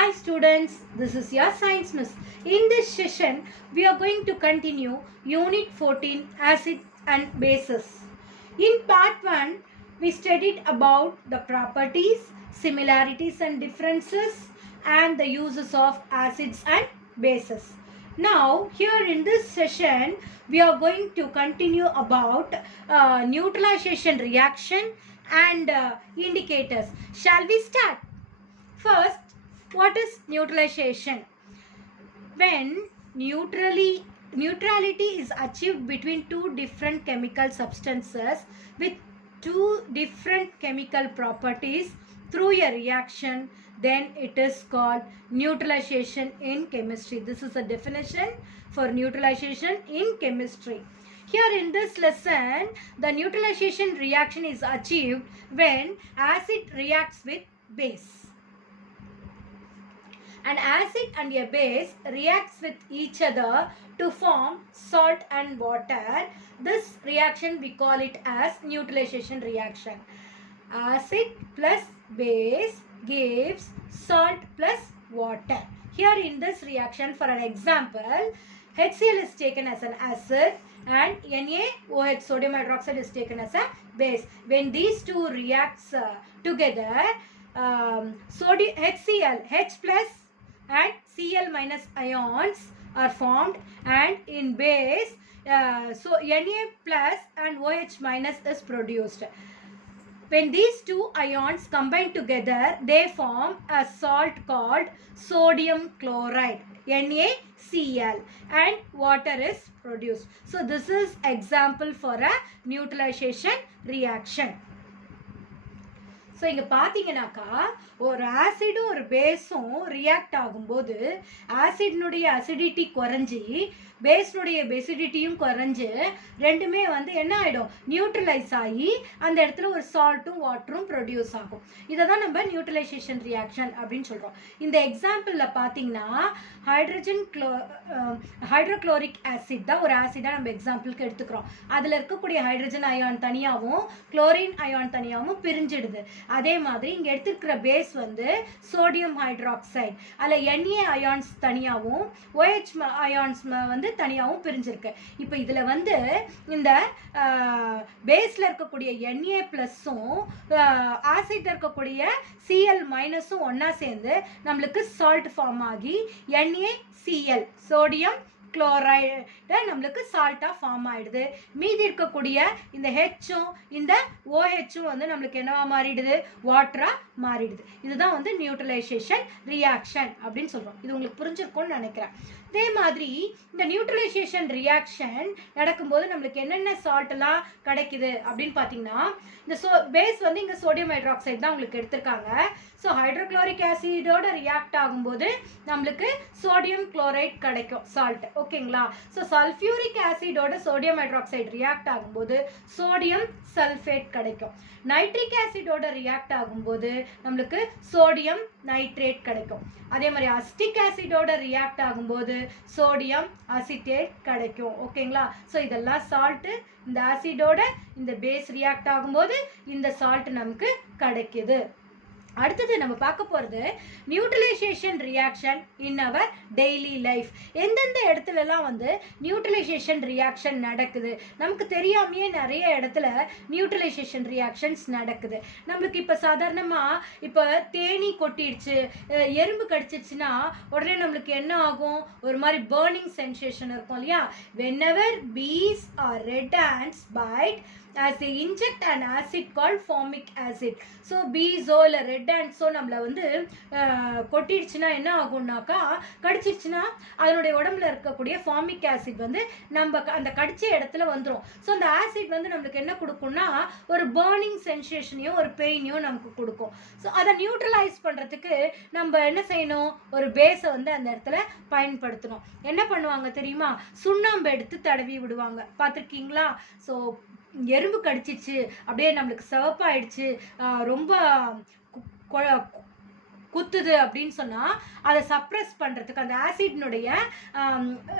Hi students, this is your science miss. In this session, we are going to continue Unit 14 Acids and Bases. In part 1, we studied about the properties, similarities and differences and the uses of acids and bases. Now, here in this session, we are going to continue about neutralization reaction and indicators. Shall we start? First, what is neutralization? When neutrality is achieved between two different chemical substances with two different chemical properties through a reaction, then it is called neutralization in chemistry. This is a definition for neutralization in chemistry. Here in this lesson, the neutralization reaction is achieved when acid reacts with base. An acid and a base reacts with each other to form salt and water. This reaction we call it as neutralization reaction. Acid plus base gives salt plus water. Here in this reaction, for an example, HCl is taken as an acid and NaOH, sodium hydroxide, is taken as a base. When these two reacts together, HCl, H plus and Cl minus ions are formed, and in base so Na plus and OH minus is produced. When these two ions combine together, they form a salt called sodium chloride, NaCl, and water is produced. So this is example for a neutralization reaction. So இங்கே பார்த்தீங்கன்னாக்கா ஒரு ஆசிடும் ஒரு பேஸும் react ஆகும்போது ஆசிட்னுடைய acidity குறைஞ்சி பேஸ்னுடைய பெசிடிட்டியும் குறைஞ்சு ரெண்டுமே வந்து என்ன ஆகிடும், நியூட்ரலைஸ் ஆகி அந்த இடத்துல ஒரு சால்ட்டும் வாட்டரும் ப்ரொடியூஸ் ஆகும். இதை தான் நம்ம நியூட்ரலைசேஷன் ரியாக்ஷன் அப்படின்னு சொல்கிறோம். இந்த எக்ஸாம்பிளில் பார்த்தீங்கன்னா ஹைட்ரோக்ளோரிக் ஆசிட் தான் ஒரு ஆசிடாக நம்ம எக்ஸாம்பிளுக்கு எடுத்துக்கிறோம். அதில் இருக்கக்கூடிய ஹைட்ரஜன் அயான் தனியாகவும் குளோரின் அயான் தனியாகவும் பிரிஞ்சிடுது. அதே மாதிரி இங்கே எடுத்துக்கிற பேஸ் வந்து சோடியம் ஹைட்ராக்சைடு, அதில் Na அயான்ஸ் தனியாகவும் OH அயான்ஸ் வந்து தனியாகவும் பிரிஞ்சிருக்கு. இப்போ இதில் வந்து இந்த பேஸில் இருக்கக்கூடிய Na ப்ளஸ்ஸும் ஆசிட் இருக்கக்கூடிய Cl மைனஸும் ஒன்றா சேர்ந்து நம்மளுக்கு சால்ட் ஃபார்ம் ஆகி NaCl, சோடியம் குளோரைடு, நம்மளுக்கு சால்ட்டாக ஃபார்ம் ஆகிடுது. மீதி இருக்கக்கூடிய இந்த ஹெச்சும் இந்த ஓஹெச்சும் வந்து நம்மளுக்கு என்னவா மாறிடுது, வாட்டராக மாறிடுது. இதுதான் வந்து நியூட்ரலைசேஷன் ரியாக்ஷன் அப்படின்னு சொல்கிறோம். இது உங்களுக்கு புரிஞ்சிருக்கும்னு நினைக்கிறேன். அதே மாதிரி இந்த நியூட்ரலைசேஷன் ரியாக்ஷன் நடக்கும்போது நம்மளுக்கு என்னென்ன சால்ட்லாம் கிடைக்குது அப்படின்னு பார்த்தீங்கன்னா, இந்த பேஸ் வந்து இங்கே சோடியம் ஹைட்ராக்சைடு தான் உங்களுக்கு எடுத்திருக்காங்க. ஸோ ஹைட்ரோக்ளோரிக் ஆசிடோட ரியாக்ட் ஆகும்போது நம்மளுக்கு சோடியம் குளோரைட் கிடைக்கும், சால்ட். ஓகேங்களா? ஸோ சல்ஃபியூரிக் ஆசிடோட சோடியம் ஹைட்ராக்சைடு ரியாக்ட் ஆகும்போது சோடியம் சல்ஃபேட் கிடைக்கும். நைட்ரிக் ஆசிடோட ரியாக்ட் ஆகும்போது நம்மளுக்கு சோடியம் நைட்ரேட் கிடைக்கும். அதே மாதிரி அசிட்டிக் ஆசிடோட ரியாக்ட் ஆகும்போது சோடியம் அசிட்டேட் கிடைக்கும். ஓகேங்களா? ஸோ இதெல்லாம் சால்ட்டு. இந்த ஆசிடோட இந்த பேஸ் ரியாக்ட் ஆகும்போது இந்த சால்ட் நமக்கு கிடைக்குது. அடுத்தது நம்ம பார்க்க போகிறது neutralisation reaction in our daily life. எந்தெந்த இடத்துலலாம் வந்து நியூட்ரலைசேஷன் ரியாக்ஷன் நடக்குது, நமக்கு தெரியாமையே நிறைய இடத்துல நியூட்ரலைசேஷன் ரியாக்ஷன்ஸ் நடக்குது. நம்மளுக்கு இப்போ சாதாரணமாக இப்போ தேனீ கொட்டிடுச்சு, எறும்பு கடிச்சிடுச்சுன்னா உடனே நம்மளுக்கு என்ன ஆகும், ஒரு மாதிரி பேர்னிங் சென்சேஷன் இருக்கும் இல்லையா? whenever bees or red ants bite, as they inject an acid called formic acid. So பீஸோ இல்லை ரெட் ants நம்மளை வந்து கொட்டிடுச்சுன்னா என்ன ஆகும்னாக்கா, கடிச்சிடுச்சுன்னா அதனுடைய உடம்புல இருக்கக்கூடிய ஃபார்மிக் ஆசிட் வந்து நம்ம அந்த கடிச்ச இடத்துல வந்துடும். ஸோ அந்த ஆசிட் வந்து நம்மளுக்கு என்ன கொடுக்கும்னா ஒரு பேர்னிங் சென்சேஷனையும் ஒரு பெயினையும் நமக்கு கொடுக்கும். ஸோ அதை நியூட்ரலைஸ் பண்ணுறதுக்கு நம்ம என்ன செய்யணும், ஒரு பேஸை வந்து அந்த இடத்துல பயன்படுத்தணும். என்ன பண்ணுவாங்க தெரியுமா, சுண்ணாம்பு எடுத்து தடவி விடுவாங்க, பார்த்துருக்கீங்களா? ஸோ எறும்பு கடிச்சிச்சு, அப்படியே நம்மளுக்கு சிவப்பாயிடுச்சு, ரொம்ப குத்துது அப்படின்னு சொன்னால் அதை சப்ரஸ் பண்ணுறதுக்கு, அந்த ஆசிட்னுடைய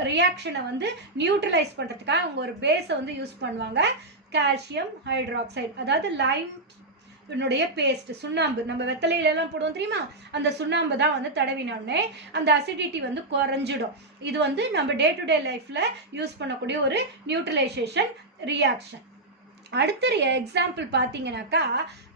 ரியாக்ஷனை வந்து நியூட்ரலைஸ் பண்ணுறதுக்காக அவங்க ஒரு பேஸை வந்து யூஸ் பண்ணுவாங்க, கால்சியம் ஹைட்ராக்சைடு, அதாவது பேஸ்ட், சுண்ணாம்பு, நம்ம வெத்தலையில எல்லாம் போடுவோம் தெரியுமா, அந்த சுண்ணாம்பு தான் வந்து தடவினோடனே அந்த அசிடிட்டி வந்து குறைஞ்சிடும். இது வந்து நம்ம டே டு டே லைஃப்ல யூஸ் பண்ணக்கூடிய ஒரு நியூட்ரலைசேஷன் ரியாக்ஷன். அடுத்த எக்ஸாம்பிள் பார்த்தீங்கன்னாக்கா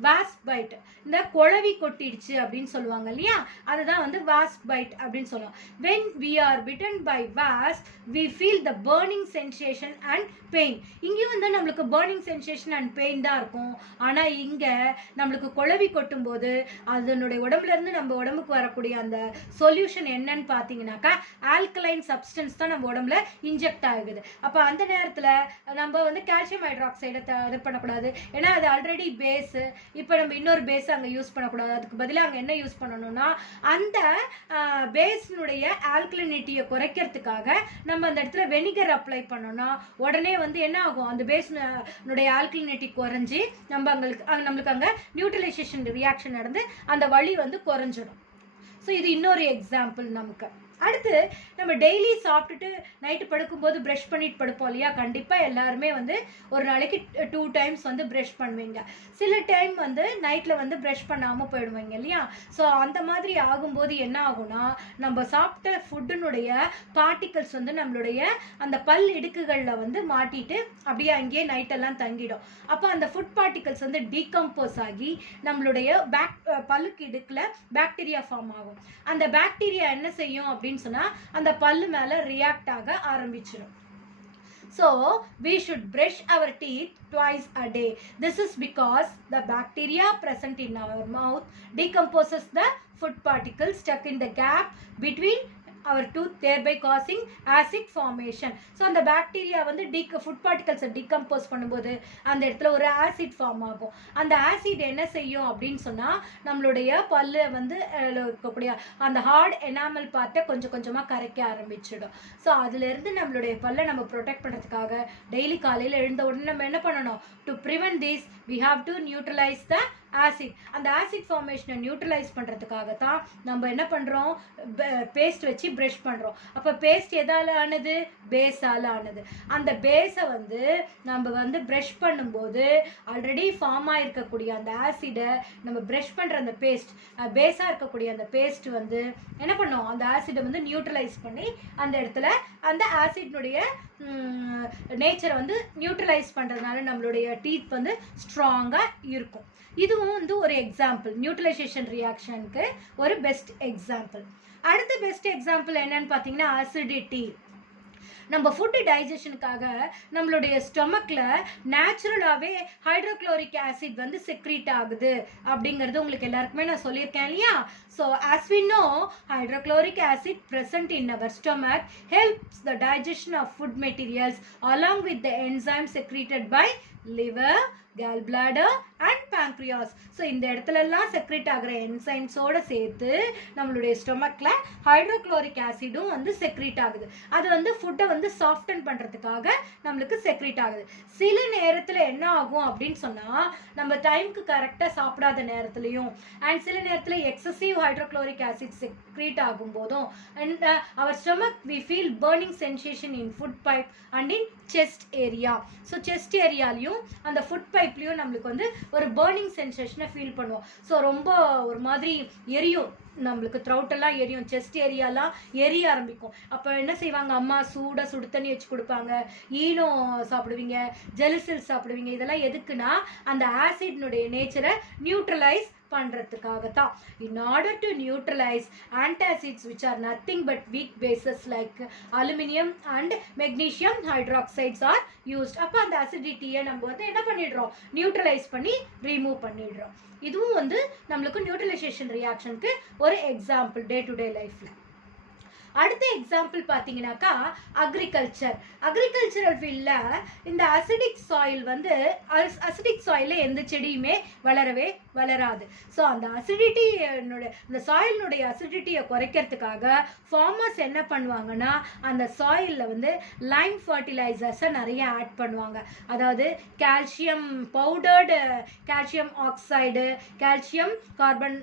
வாஸ்ப் பைட், இந்த குழவி கொட்டிடுச்சு அப்படின்னு சொல்லுவாங்க இல்லையா, அதுதான் வந்து வாஸ்ப் பைட் அப்படின்னு சொல்லுவோம். when we are bitten by wasp we feel the burning sensation and pain. இங்கேயும் வந்து நம்மளுக்கு burning sensation and pain தான் இருக்கும். ஆனால் இங்கே நம்மளுக்கு குழவி கொட்டும் போது அதனுடைய உடம்புல இருந்து நம்ம உடம்புக்கு வரக்கூடிய அந்த சொல்யூஷன் என்னன்னு பார்த்தீங்கன்னாக்கா ஆல்கலைன் சப்ஸ்டன்ஸ் தான் நம்ம உடம்புல இன்ஜெக்ட் ஆகுது. அப்போ அந்த நேரத்தில் நம்ம வந்து கால்சியம் ஹைட்ராக்சைடை இது பண்ணக்கூடாது, ஏன்னா அது ஆல்ரெடி பேஸு. இப்போ நம்ம இன்னொரு பேஸ் அங்கே யூஸ் பண்ணக்கூடாது, அதுக்கு பதிலாக அங்கே என்ன யூஸ் பண்ணணும்னா அந்த பேஸினுடைய ஆல்கலினிட்டியை குறைக்கிறதுக்காக நம்ம அந்த இடத்துல வெனிகர் அப்ளை பண்ணோம்னா உடனே வந்து என்ன ஆகும், அந்த பேஸ்னுடைய ஆல்கலினிட்டி குறைஞ்சி நம்மளுக்கு அங்கே நியூட்ரலைசேஷன் ரியாக்ஷன் நடந்து அந்த வலி வந்து குறைஞ்சிடும். ஸோ இது இன்னொரு எக்ஸாம்பிள் நமக்கு. அடுத்து நம்ம டெய்லி சாப்பிட்டுட்டு நைட்டு படுக்கும்போது ப்ரஷ் பண்ணிட்டு படுப்போம் இல்லையா, கண்டிப்பாக எல்லாருமே வந்து ஒரு நாளைக்கு 2 டைம்ஸ் வந்து ப்ரஷ் பண்ணுவீங்க. சில டைம் வந்து நைட்டில் வந்து ப்ரஷ் பண்ணாமல் போயிடுவீங்க இல்லையா. ஸோ அந்த மாதிரி ஆகும்போது என்ன ஆகும்னா நம்ம சாப்பிட்ட ஃபுட்டினுடைய பார்ட்டிகல்ஸ் வந்து நம்மளுடைய அந்த பல் இடுக்குகளில் வந்து மாட்டிட்டு அப்படியே அங்கேயே நைட்டெல்லாம் தங்கிடும். அப்போ அந்த ஃபுட் பார்ட்டிகல்ஸ் வந்து டீகம்போஸ் ஆகி நம்மளுடைய பல்லுக்கு இடுக்கில் பாக்டீரியா ஃபார்ம் ஆகும். அந்த பாக்டீரியா என்ன செய்யும் அப்படின்னு சொன்னா அந்த பல்லு மேல ரியாக்ட் ஆக ஆரம்பிச்சிடும். So we should brush our teeth twice a day. This is because the bacteria present in our mouth decomposes the food particles stuck in the gap between our tooth, thereby causing acid formation. So அந்த bacteria வந்து food பார்ட்டிகல்ஸை decompose பண்ணும்போது அந்த இடத்துல ஒரு acid form ஆகும். அந்த acid என்ன செய்யும் அப்படின்னு சொன்னால் நம்மளுடைய பல்லு வந்து இருக்கக்கூடிய அந்த ஹார்ட் எனாமல் பார்ட்டை கொஞ்சம் கொஞ்சமாக கரைக்க ஆரம்பிச்சிடும். ஸோ அதுலேருந்து நம்மளுடைய பல்லை நம்ம ப்ரொடெக்ட் பண்ணுறதுக்காக டெய்லி காலையில் எழுந்த உடனே நம்ம என்ன பண்ணணும், to prevent this we have to neutralize the acid. அந்த ஆசிட் ஃபார்மேஷனை நியூட்ரலைஸ் பண்ணுறதுக்காக தான் நம்ம என்ன பண்ணுறோம், பேஸ்ட் வச்சு ப்ரஷ் பண்ணுறோம். அப்போ பேஸ்ட் எதால் ஆனது, பேஸால் ஆனது. அந்த பேஸை வந்து நம்ம வந்து ப்ரஷ் பண்ணும்போது ஆல்ரெடி ஃபார்ம் ஆகிருக்கக்கூடிய அந்த ஆசிடை நம்ம ப்ரஷ் பண்ணுற அந்த பேஸாக இருக்கக்கூடிய அந்த பேஸ்ட் வந்து என்ன பண்ணோம், அந்த ஆசிடை வந்து நியூட்ரலைஸ் பண்ணி அந்த இடத்துல அந்த ஆசிட்னுடைய நேச்சரை வந்து நியூட்ரலைஸ் பண்ணுறதுனால நம்மளுடைய டீத் வந்து ஸ்ட்ராங்காக இருக்கும். இதுவும் வந்து ஒரு எக்ஸாம்பிள், நியூட்ரலைசேஷன் ரியாக்ஷனுக்கு ஒரு பெஸ்ட் எக்ஸாம்பிள். அடுத்த பெஸ்ட் எக்ஸாம்பிள் என்னன்னு பார்த்தீங்கன்னா அசிடிட்டி. நம்ம ஃபுட்டு டைஜஷனுக்காக நம்மளுடைய ஸ்டொமக்கில் நேச்சுரலாகவே ஹைட்ரோக்ளோரிக் ஆசிட் வந்து செக்ரீட் ஆகுது அப்படிங்கிறது உங்களுக்கு எல்லாருக்குமே நான் சொல்லியிருக்கேன் இல்லையா. So as we know hydrochloric acid present in our stomach helps the digestion of food materials along with the enzymes secreted by liver, gallbladder and pancreas. So இந்த இடத்துலலாம் செக்ரேட் ஆகிற என்சைம்ஸோடு சேர்த்து நம்மளுடைய ஸ்டொமக்கில் ஹைட்ரோக்ளோரிக் ஆசிடும் வந்து செக்ரேட் ஆகுது. அது வந்து ஃபுட்டை வந்து சாஃப்டன் பண்ணுறதுக்காக நம்மளுக்கு செக்ரேட் ஆகுது. சில நேரத்தில் என்ன ஆகும் அப்படின்னு சொன்னால் நம்ம டைமுக்கு கரெக்டாக சாப்பிடாத நேரத்துலையும் அண்ட் சில நேரத்தில் எக்ஸசிவ் ஹைட்ரோக்ளோரிக் ஆசிட் செக்ரேட் ஆகும் போதும் and our stomach we feel burning sensation in food pipe and in chest area. So chest ஏரியாலையும் அந்த ஃபுட் பைப்லேயும் நம்மளுக்கு வந்து ஒரு பர்னிங் சென்சேஷனை ஃபீல் பண்ணுவோம். ஸோ ரொம்ப ஒரு மாதிரி எரியும், நம்மளுக்கு த்ரோட்டெல்லாம் எரியும், செஸ்ட் ஏரியாலாம் எரிய ஆரம்பிக்கும். அப்போ என்ன செய்வாங்க, அம்மா சூடாக சுடு தண்ணி வச்சு கொடுப்பாங்க, ஈனோ சாப்பிடுவீங்க, ஜெலிசில் சாப்பிடுவீங்க. இதெல்லாம் எதுக்குன்னா அந்த ஆசிட்னுடைய நேச்சரை நியூட்ரலைஸ் பண்ணுறதுக்காக தான். in order to neutralize antacids which are nothing but weak bases like aluminum and magnesium hydroxides are used. அப்போ அந்த அசிடிட்டியை நம்ம வந்து என்ன பண்ணிடுறோம், நியூட்ரலைஸ் பண்ணி ரிமூவ் பண்ணிடுறோம். இதுவும் வந்து நம்மளுக்கு நியூட்ரலைசேஷன் ரியாக்ஷனுக்கு ஒரு எக்ஸாம்பிள் டே டு டே லைஃப்ல. அடுத்த எக்ஸாம்பிள் பார்த்தீங்கன்னாக்கா அக்ரிகல்ச்சரல் ஃபீல்டில் இந்த அசிடிக் சாயில் வந்து அசிடிக் சாயிலில் எந்த செடியுமே வளரவே வளராது. ஸோ அந்த இந்த சாயிலினுடைய அசிடிட்டியை குறைக்கிறதுக்காக ஃபார்மர்ஸ் என்ன பண்ணுவாங்கன்னா அந்த சாயிலில் வந்து லைம் ஃபர்டிலைசர்ஸை நிறைய ஆட் பண்ணுவாங்க. அதாவது calcium powdered calcium oxide, calcium carbon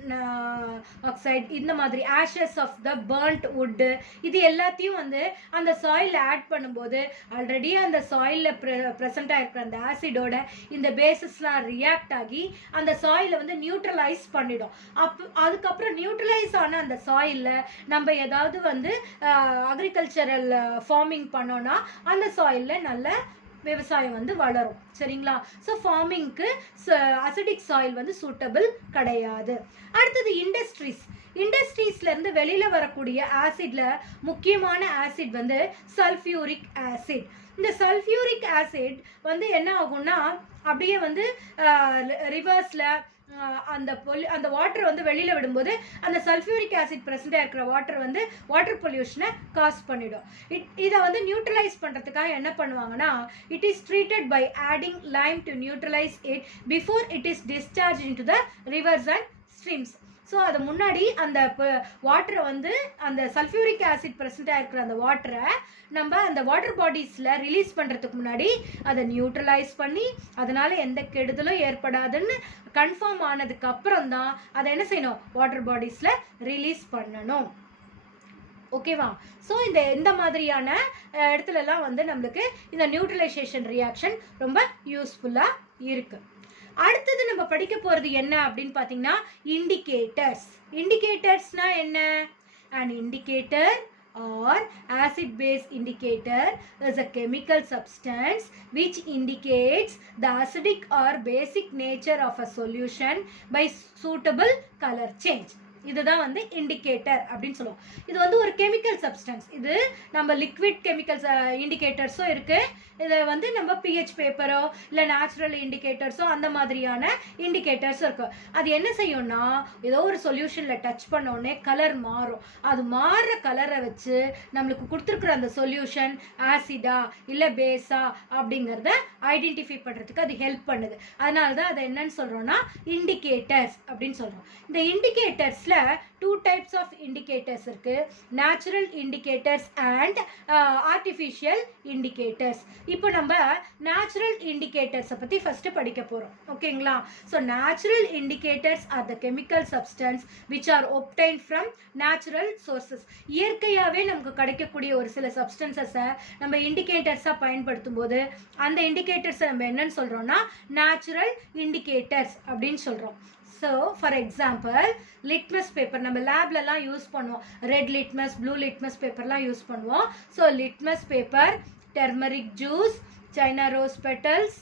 oxide, இந்த மாதிரி ashes of the burnt wood, இது எல்லாத்தையும் வந்து அந்த சாயிலில் ஆட் பண்ணும்போது ஆல்ரெடி அந்த சாயிலில் ப்ரெசென்ட் ஆகிருக்கிற அந்த ஆசிடோட இந்த பேசஸ்லாம் ரியாக்ட் ஆகி அந்த சாயிலை வந்து நியூட்ரலைஸ் பண்ணிடும். அதுக்கப்புறம் நியூட்ரலைஸ் ஆன அந்த சாயில்ல நம்ம ஏதாவது வந்து அக்ரிகல்ச்சரல் ஃபார்மிங் பண்ணோம்னா அந்த சாயில்ல நல்ல விவசாயம் வந்து வளரும். சரிங்களா? ஸோ ஃபார்மிங்க்கு அசிடிக் சாயில் வந்து சூட்டபிள் கிடையாது. அடுத்தது இண்டஸ்ட்ரீஸ்ல இருந்து வெளியில வரக்கூடிய ஆசிட்ல முக்கியமான ஆசிட் வந்து சல்ஃபியூரிக் ஆசிட். இந்த சல்ஃபியூரிக் ஆசிட் வந்து என்ன ஆகும்னா அப்படியே வந்து ரிவர்ஸ்ல அந்த வாட்டர் வந்து வெளியில விடும்போது அந்த சல்ஃபியூரிக் ஆசிட் பிரசண்டா இருக்கிற வாட்டர் வந்து வாட்டர் பொல்யூஷனை காஸ் பண்ணிடும். இதை வந்து நியூட்ரலைஸ் பண்றதுக்காக என்ன பண்ணுவாங்கன்னா, it is treated by adding lime to neutralise it before it is discharge into the rivers and streams. So அது முன்னாடி அந்த வாட்டரை வந்து அந்த சல்ஃபியூரிக் ஆசிட் பிரசண்டாக இருக்கிற அந்த வாட்டரை நம்ம அந்த வாட்டர் பாடிஸில் ரிலீஸ் பண்ணுறதுக்கு முன்னாடி அதை நியூட்ரலைஸ் பண்ணி அதனால எந்த கெடுதலும் ஏற்படாதுன்னு கன்ஃபார்ம் ஆனதுக்கு அப்புறம் தான் அதை என்ன செய்யணும், வாட்டர் பாடிஸில் ரிலீஸ் பண்ணணும். ஓகேவா? ஸோ இந்த மாதிரியான இடத்துலலாம் வந்து நம்மளுக்கு இந்த நியூட்ரலைசேஷன் ரியாக்ஷன் ரொம்ப யூஸ்ஃபுல்லாக இருக்குது. அடுத்தது நம்ம படிக்க போகிறது என்ன அப்படின்னு பார்த்தீங்கன்னா இண்டிகேட்டர்ஸ்னா என்ன? An indicator or acid base indicator is a chemical substance which indicates the acidic or basic nature of a solution by suitable color change. இதுதான் வந்து இண்டிகேட்டர் அப்படின்னு சொல்லுவோம். இது வந்து ஒரு கெமிக்கல் சப்ஸ்டன்ஸ். இது நம்ம லிக்விட் கெமிக்கல்ஸ் இண்டிகேட்டர்ஸும் இருக்கு. இதை வந்து நம்ம பிஹெச் பேப்பரோ இல்லை நேச்சுரல் இண்டிகேட்டர்ஸோ அந்த மாதிரியான இண்டிகேட்டர்ஸும் இருக்கு. அது என்ன செய்யும்னா, ஏதோ ஒரு சொல்யூஷன்ல டச் பண்ண உடனே கலர் மாறும். அது மாறுற கலரை வச்சு நம்மளுக்கு கொடுத்துருக்குற அந்த சொல்யூஷன் ஆசிடா இல்லை பேஸா அப்படிங்கிறத ஐடென்டிஃபை பண்ணுறதுக்கு அது ஹெல்ப் பண்ணுது. அதனால தான் அதை என்னன்னு சொல்றோம்னா இண்டிகேட்டர்ஸ் அப்படின்னு சொல்றோம். இந்த இண்டிகேட்டர்ஸ்ல டூ டைப்ஸ் ஆஃப் இண்டிகேட்டர்ஸ் இருக்கு. Natural indicators and artificial indicators. இப்போ நம்ம நேச்சுரல் இண்டிகேட்டர்ஸை பற்றி ஃபர்ஸ்ட் படிக்க போகிறோம். ஓகேங்களா? So natural indicators R the chemical substance which are obtain from natural sources. இயற்கையாகவே நமக்கு கிடைக்கக்கூடிய ஒரு சில சப்ஸ்டன்சஸை நம்ம இண்டிகேட்டர்ஸாக பயன்படுத்தும் போது அந்த இண்டிகேட்டர்ஸை நம்ம என்னன்னு சொல்கிறோம்னா நேச்சுரல் இண்டிகேட்டர்ஸ் அப்படின்னு சொல்கிறோம். So for example litmus paper நம்ம லேப்லலாம் யூஸ் பண்ணுவோம். ரெட் லிட்மஸ், ப்ளூ லிட்மஸ் பேப்பர்லாம் யூஸ் பண்ணுவோம். So litmus paper, turmeric juice, China rose petals,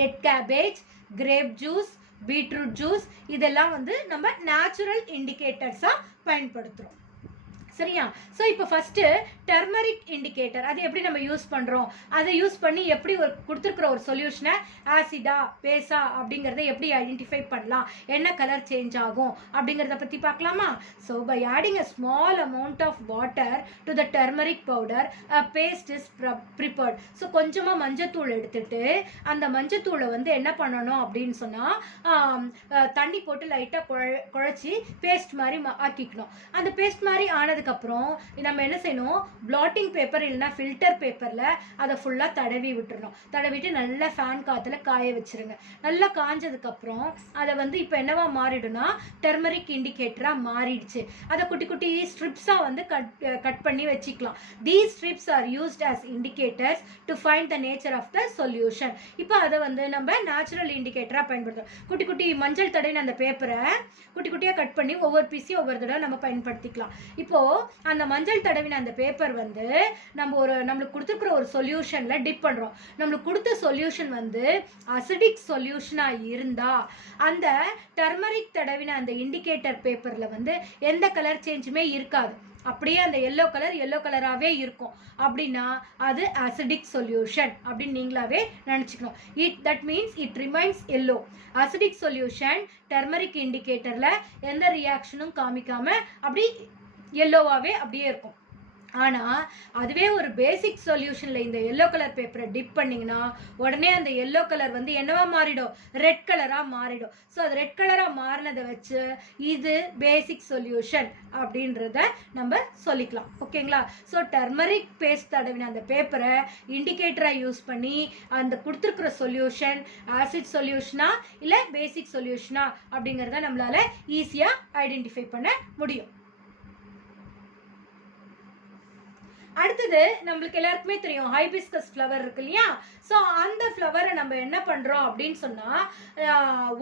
red cabbage, grape juice, beetroot juice இதெல்லாம் வந்து நம்ம நேச்சுரல் இண்டிகேட்டர்ஸாக பயன்படுத்துகிறோம். சரியா? ஸோ இப்போ ஃபஸ்ட்டு டர்மரிக் இண்டிகேட்டர் அது எப்படி நம்ம யூஸ் பண்ணுறோம், அதை யூஸ் பண்ணி எப்படி ஒரு கொடுத்துருக்குற ஒரு சொல்யூஷனை ஆசிடா பேஸா அப்படிங்கிறத எப்படி ஐடென்டிஃபை பண்ணலாம், என்ன கலர் சேஞ்ச் ஆகும் அப்படிங்கிறத பற்றி பார்க்கலாமா? So by adding a small amount of water to the turmeric powder a paste is prepared. So கொஞ்சமாக மஞ்சத்தூள் எடுத்துட்டு அந்த மஞ்சத்தூளை வந்து என்ன பண்ணணும் அப்படின்னு சொன்னால் தண்ணி போட்டு லைட்டாக குழச்சி பேஸ்ட் மாதிரி ஆக்கிக்கணும். அந்த பேஸ்ட் மாதிரி ஆனதுக்கப்புறம் நம்ம என்ன செய்யணும், பிளாட்டிங் பேப்பர் இல்லைன்னா ஃபில்டர் பேப்பரில் அதை ஃபுல்லாக தடவி விட்டுறணும். தடவிட்டு நல்லா ஃபேன் காற்றுல காய வச்சுருங்க. நல்லா காஞ்சதுக்கப்புறம் அதை வந்து இப்போ என்னவா மாறிடும்னா டர்மரிக் இண்டிகேட்டராக மாறிடுச்சு. அதை குட்டி குட்டி ஸ்ட்ரிப்ஸாக வந்து கட் பண்ணி வச்சுக்கலாம். These strips are used as indicators to find the nature of the solution. இப்போ அதை வந்து நம்ம நேச்சுரல் இண்டிகேட்டராக பயன்படுத்துகிறோம். குட்டி குட்டி மஞ்சள் தடவின அந்த பேப்பரை குட்டி குட்டியாக கட் பண்ணி ஒவ்வொரு பீஸையும் ஒவ்வொரு தடவை நம்ம பயன்படுத்திக்கலாம். இப்போது அந்த மஞ்சள் தடவின அந்த பேப்பர் வந்து நம்மளுக்கு கொடுத்துருக்குற ஒரு சொல்யூஷன்ல டிப் பண்றோம். நம்மளுக்கு கொடுத்த சொல்யூஷன் வந்து அசிடிக் சொல்யூஷனா இருந்தா அந்த டர்மரிக் தடவின அந்த இண்டிகேட்டர் பேப்பர்ல வந்து எந்த கலர் சேஞ்சுமே இருக்காது. அப்படியே அந்த எல்லோ கலராகவே இருக்கும். அப்படின்னா அது அசிடிக் சொல்யூஷன் அப்படின்னு நீங்களாவே நினச்சிக்கணும். That means it remains yellow. Acidic solution turmeric இண்டிகேட்டர்ல எந்த ரியாக்ஷனும் காமிக்காம அப்படி எல்லோவாகவே அப்படியே இருக்கும். ஆனால் அதுவே ஒரு பேசிக் சொல்யூஷனில் இந்த எல்லோ கலர் பேப்பரை டிப் பண்ணிங்கன்னா உடனே அந்த எல்லோ கலர் வந்து என்னவா மாறிடும், ரெட் கலராக மாறிடும். ஸோ அது ரெட் கலராக மாறினதை வச்சு இது பேசிக் சொல்யூஷன் அப்படின்றத நம்ம சொல்லிக்கலாம். ஓகேங்களா? ஸோ டர்மரிக் பேஸ்ட் தடவின அந்த பேப்பரை இண்டிகேட்டராக யூஸ் பண்ணி அந்த கொடுத்துருக்குற சொல்யூஷன் ஆசிட் சொல்யூஷனா இல்லை பேசிக் சொல்யூஷனா அப்படிங்கிறத நம்மளால ஈஸியாக ஐடென்டிஃபை பண்ண முடியும். அடுத்தது நம்மளுக்கு எல்லாருக்குமே தெரியும் ஹைபிஸ்கஸ் ஃப்ளவர் இருக்கு இல்லையா. ஸோ அந்த ஃப்ளவரை நம்ம என்ன பண்றோம் அப்படின்னு சொன்னா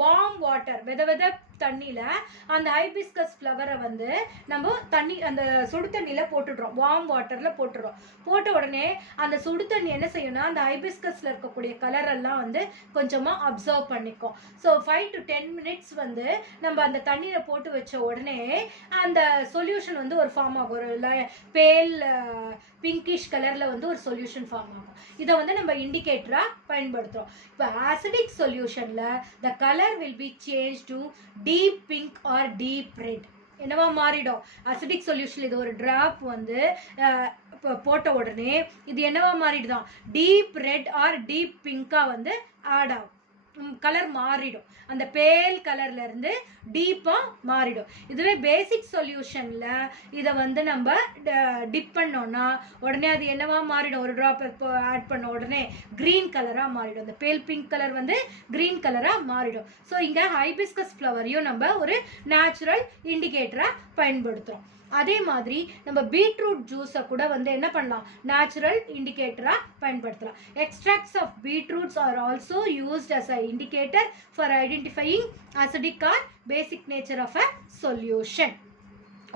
வார்ம் வாட்டர் வெத தண்ணியில அந்த ஹைபிஸ்கஸ் ஃப்ளவரை வந்து நம்ம தண்ணி அந்த சுடு தண்ணியில போட்டுடுறோம், வார்ம் வாட்டர்ல போட்டுடுறோம். போட்ட உடனே அந்த சுடு தண்ணி என்ன செய்யணும்னா அந்த ஹைபிஸ்கஸ்ல இருக்கக்கூடிய கலர் எல்லாம் வந்து கொஞ்சமா அப்சர்வ் பண்ணிக்கும். ஸோ 5 to 10 minutes வந்து நம்ம அந்த தண்ணியில போட்டு வச்ச உடனே அந்த சொல்யூஷன் வந்து ஒரு ஃபார்ம் ஆகும், ஒரு பேல் பிங்கிஷ் கலர்ல வந்து ஒரு சொல்யூஷன் ஃபார்ம் ஆகும். இதை வந்து நம்ம இண்டிகேட்டரா பயன்படுத்துறோம். இப்போ ஆசிடிக் சொல்யூஷன்ல the colour will be change to deep pink or deep red. என்னவா மாறிடும்? அசிடிக் சொல்யூஷன் இது ஒரு டிராப் வந்து போட்ட உடனே இது என்னவா மாறிடுதான்? டீப் ரெட் ஆர் டீப் பிங்கா வந்து ஆட் ஆகும், கலர் மாறிடும், அந்த பேல் கலர்ல இருந்து டீப்பா மாறிடும். இதுவே பேசிக் சொல்யூஷன்ல இதை வந்து நம்ம டிப் பண்ணோம்னா உடனே அது என்னவா மாறிடும்? ஒரு டிராப் ஆட் பண்ண உடனே கிரீன் கலரா மாறிடும், அந்த பேல் பிங்க் கலர் வந்து கிரீன் கலரா மாறிடும். ஸோ இங்க ஹைபிஸ்கஸ் ஃப்ளவரையும் நம்ம ஒரு நேச்சுரல் இண்டிகேட்டரா பயன்படுத்துறோம். அதே மாதிரி நம்ம பீட்ரூட் ஜூஸை கூட வந்து என்ன பண்ணலாம்? நேச்சுரல் இண்டிகேட்டரா பயன்படுத்தலாம். Extracts of beetroots are also used as a indicator for identifying acidic or basic nature of a solution.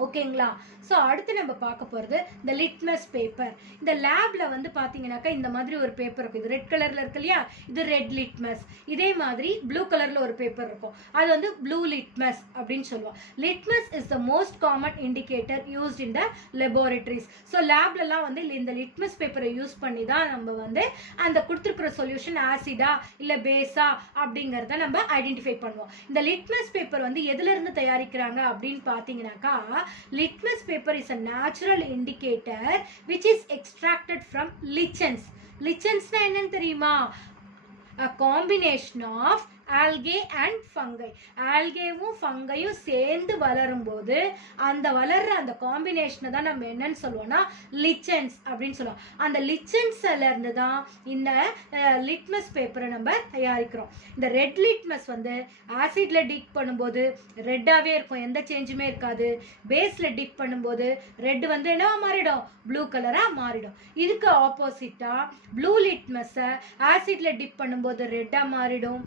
ஓகேங்களா? ஸோ அடுத்து நம்ம பார்க்க போகிறது இந்த லிட்மஸ் பேப்பர். இந்த லேப்ல வந்து பார்த்தீங்கன்னாக்கா இந்த மாதிரி ஒரு பேப்பர் இருக்கும், இது ரெட் கலர்ல இருக்கு இல்லையா, இது ரெட் லிட்மஸ். இதே மாதிரி ப்ளூ கலர்ல ஒரு பேப்பர் இருக்கும், அது வந்து ப்ளூ லிட்மஸ் அப்படின்னு சொல்லுவோம். Litmus is the most common indicator used in the laboratories. So லேப்லலாம் வந்து இந்த லிட்மஸ் பேப்பரை யூஸ் பண்ணி தான் நம்ம வந்து அந்த கொடுத்துருக்குற சொல்யூஷன் ஆசிடா இல்லை பேஸா அப்படிங்கிறத நம்ம ஐடென்டிஃபை பண்ணுவோம். இந்த லிட்மஸ் பேப்பர் வந்து எதுல இருந்து தயாரிக்கிறாங்க அப்படின்னு பார்த்தீங்கன்னாக்கா, litmus paper is a natural indicator which is extracted from lichens. Lichens na enna theriyuma? A combination of algae and fungi. ஆல்கேவும் ஃபங்கையும் சேர்ந்து வளரும்போது அந்த வளர்ற அந்த காம்பினேஷனை தான் நம்ம என்னன்னு சொல்லுவோம்னா லிச்சன்ஸ் அப்படின்னு சொல்லுவோம். அந்த லிச்சன்ஸ்ல இருந்து தான் இந்த லிட்மஸ் பேப்பரை நம்ம தயாரிக்கிறோம். இந்த ரெட் லிட்மஸ் வந்து ஆசிட்ல டிப் பண்ணும்போது ரெட்டாவே இருக்கும், எந்த சேஞ்சுமே இருக்காது. பேஸ்ல டிப் பண்ணும்போது ரெட் வந்து என்னவா மாறிடும்? ப்ளூ கலரா மாறிடும். இதுக்கு ஆப்போசிட்டா ப்ளூ லிட்மஸை ஆசிட்ல டிப் பண்ணும்போது ரெட்டா மாறிடும்,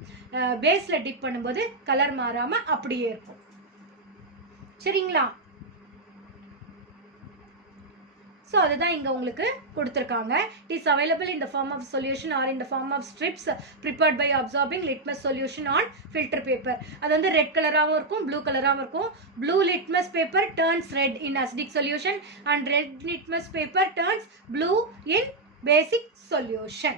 பேஸ்ல டிப் பண்ணும்போது கலர் மாறாம அப்படியே இருக்கும். சரிங்களா? So அதுதான் இங்க உங்களுக்கு கொடுத்திருக்காங்க. It is available in the form of solution or in the form of strips prepared by absorbing litmus solution on filter paper. அது வந்து ரெட் கலராவும் இருக்கும், ப்ளூ கலராவும் இருக்கும். Blue litmus paper turns red in acidic solution and red litmus paper turns blue in basic solution.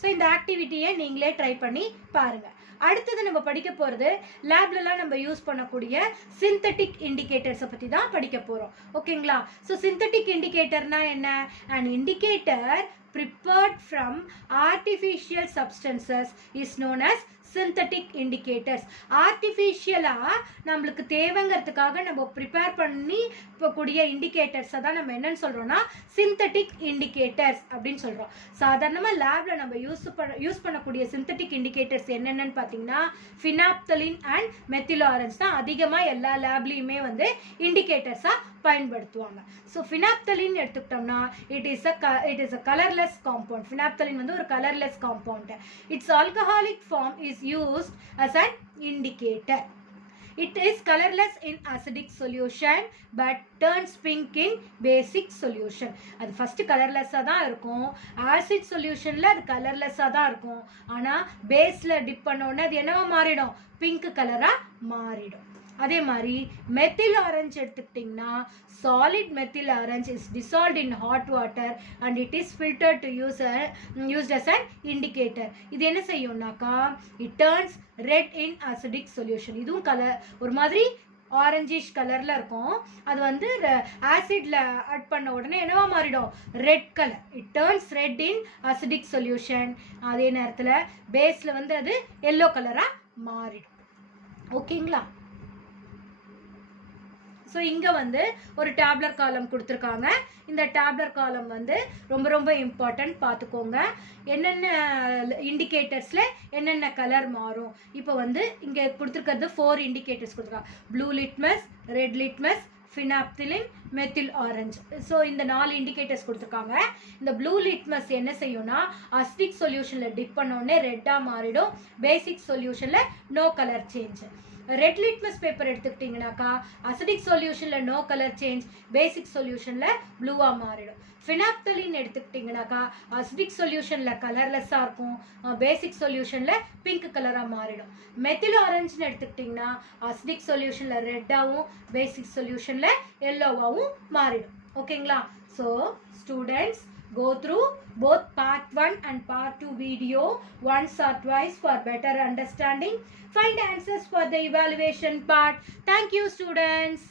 So இந்த ஆக்டிவிட்டியை நீங்களே try பண்ணி பாருங்க. அடுத்தது நம்ம படிக்க போகிறது லேப்லலாம் நம்ம யூஸ் பண்ணக்கூடிய சிந்தட்டிக் இண்டிகேட்டர்ஸை பற்றி தான் படிக்க போகிறோம். ஓகேங்களா? ஸோ சிந்தட்டிக் இண்டிகேட்டர்னா என்ன? an indicator prepared from artificial substances is known as synthetic indicators. ஆர்டிஃபிஷியலாக நம்மளுக்கு தேவைங்கிறதுக்காக நம்ம ப்ரிப்பேர் பண்ணி இப்போ கூடிய இண்டிகேட்டர்ஸை தான் நம்ம என்னன்னு சொல்கிறோம்னா சிந்தட்டிக் இண்டிகேட்டர்ஸ் அப்படின்னு சொல்கிறோம். சாதாரணமாக லேபில் நம்ம யூஸ் பண்ணக்கூடிய சிந்தட்டிக் இண்டிகேட்டர்ஸ் என்னென்னு பார்த்தீங்கன்னா ஃபினாப்தலின் அண்ட் மெத்தில் ஆரஞ்ச் தான் அதிகமாக எல்லா லேப்லேயுமே வந்து இண்டிகேட்டர்ஸாக பயன்படுத்துவாங்க. ஸோ ஃபினாப்தலின் எடுத்துக்கிட்டோம்னா it is a colourless compound. Phenolphthalein வந்து ஒரு colourless compound. Its alcoholic form is used as an indicator. It is colorless in acidic solution but turns pink in basic solution. அது first colorless-ஆ தான் இருக்கும், acid solutionல அது colorless-ஆ தான் இருக்கும். ஆனா பேஸ்ல டிப் பண்ண உடனே அது என்னவா மாறிடும்? பிங்க் கலரா மாறிடும். அதே மாதிரி மெத்தில் ஆரஞ்சு எடுத்துக்கிட்டிங்கன்னா solid methyl orange is dissolved in hot water and it is filtered to used as an indicator. இது என்ன செய்யும்னாக்கா it turns red in acidic solution. இதுவும் கலர் ஒரு மாதிரி ஆரஞ்சிஷ் கலர்ல இருக்கும், அது வந்து ஆசிட்ல ஆட் பண்ண உடனே என்னவா மாறிடும்? Red colour. It turns red in acidic solution. அதே நேரத்தில் பேஸ்ல வந்து அது எல்லோ கலரா மாறிடும். ஓகேங்களா? ஸோ இங்கே வந்து ஒரு டேப்லர் காலம் கொடுத்துருக்காங்க. இந்த டேப்லர் காலம் வந்து ரொம்ப ரொம்ப இம்பார்ட்டன்ட், பார்த்துக்கோங்க. என்னென்ன இண்டிகேட்டர்ஸில் என்னென்ன கலர் மாறும். இப்போ வந்து இங்கே கொடுத்துருக்கிறது 4 இண்டிகேட்டர்ஸ் கொடுத்துருக்காங்க. Blue litmus, red litmus, phenolphthalein, methyl orange. So இந்த 4 இண்டிகேட்டர்ஸ் கொடுத்துருக்காங்க. இந்த ப்ளூ லிட்மஸ் என்ன செய்யும்னா அசிடிக் சொல்யூஷனில் டிப் பண்ணோடனே ரெட்டாக மாறிடும். பேசிக் சொல்யூஷனில் no colour change. Red litmus paper எடுத்துக்கிட்டிங்கனாக்கா அசிடிக் சொல்யூஷனில் நோ கலர் சேஞ்ச், பேசிக் சொல்யூஷனில் ப்ளூவாக மாறிடும். ஃபினாப்தலின் எடுத்துக்கிட்டிங்கனாக்கா அசிடிக் சொல்யூஷனில் கலர்லெஸ்ஸாக இருக்கும், பேசிக் சொல்யூஷனில் பிங்க் கலராக மாறிடும். மெத்தில் ஆரஞ்சுன்னு எடுத்துக்கிட்டிங்கன்னா அசிடிக் சொல்யூஷனில் ரெட்டாகவும் பேசிக் சொல்யூஷனில் எல்லோவாகவும் மாறிடும். ஓகேங்களா? So students, go through both part 1 and part 2 video once or twice for better understanding. Find answers for the evaluation part. Thank you, students.